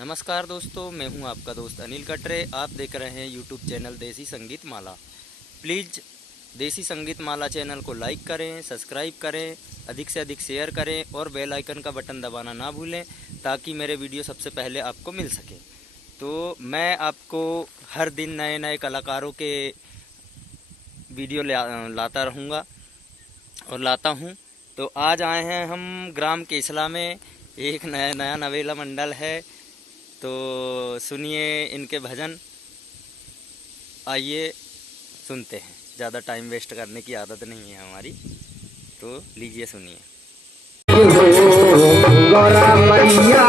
नमस्कार दोस्तों, मैं हूं आपका दोस्त अनिल कटरे। आप देख रहे हैं यूट्यूब चैनल देसी संगीत माला। प्लीज़ देसी संगीत माला चैनल को लाइक करें, सब्सक्राइब करें, अधिक से अधिक शेयर करें और बेल आइकन का बटन दबाना ना भूलें ताकि मेरे वीडियो सबसे पहले आपको मिल सके। तो मैं आपको हर दिन नए नए कलाकारों के वीडियो लाता रहूँगा और लाता हूँ। तो आज आए हैं हम ग्राम केसला में, एक नया नवेला मंडल है। तो सुनिए इनके भजन, आइए सुनते हैं। ज़्यादा टाइम वेस्ट करने की आदत नहीं है हमारी, तो लीजिए सुनिए। गौरा मैया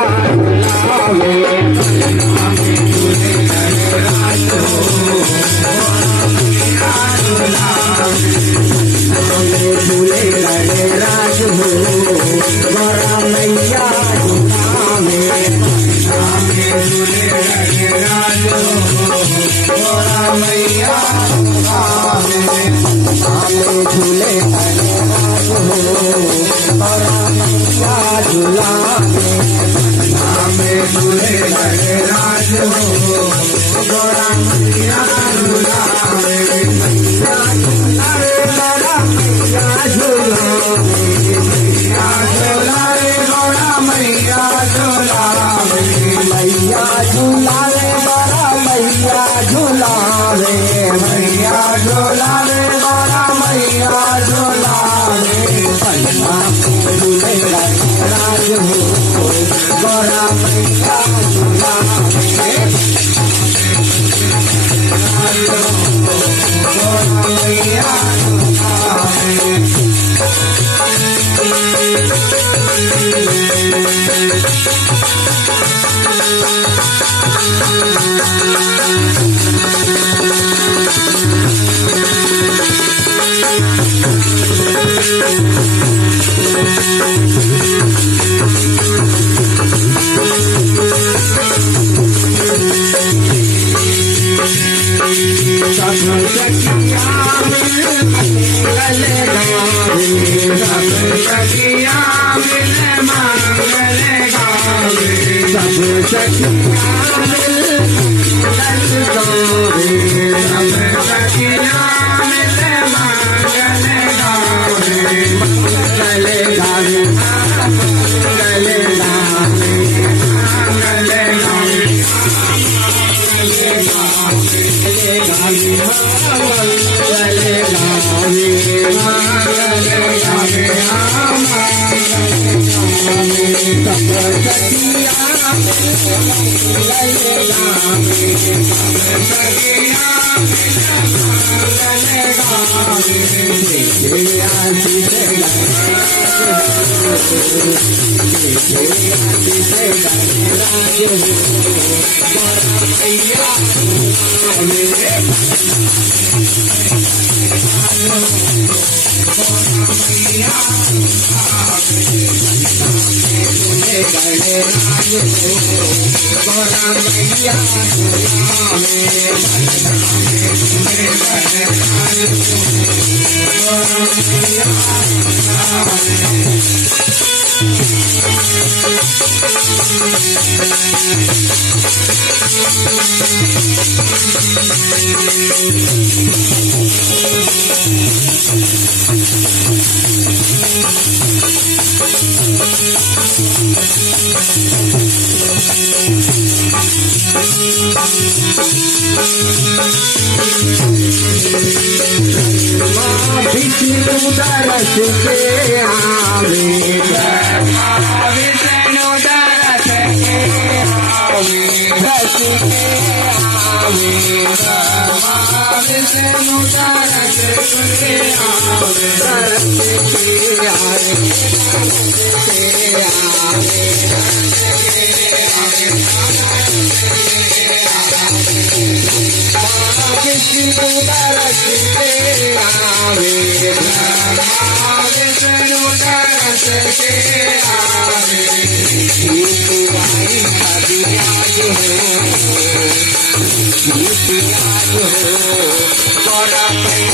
Gora